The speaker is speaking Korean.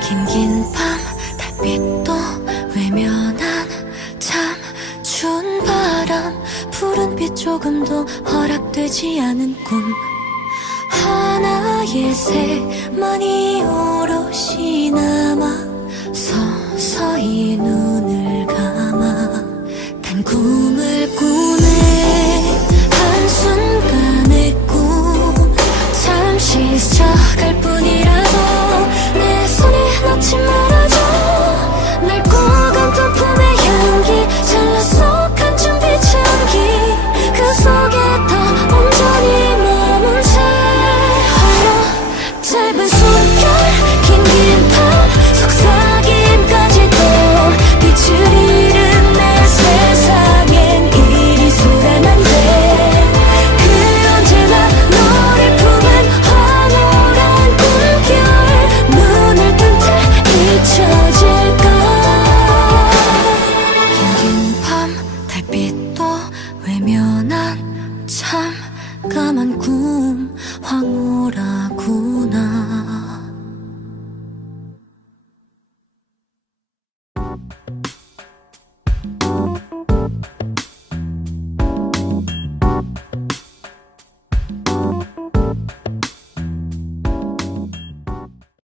긴긴 밤 달빛도 외면한 참 추운 바람 푸른빛 조금도 허락되지 않은 꿈. 하나의 새만이 오롯이 남아 서서히 눈을 꿈을 꾸 달빛도 외면한 참 까만 꿈 황홀하고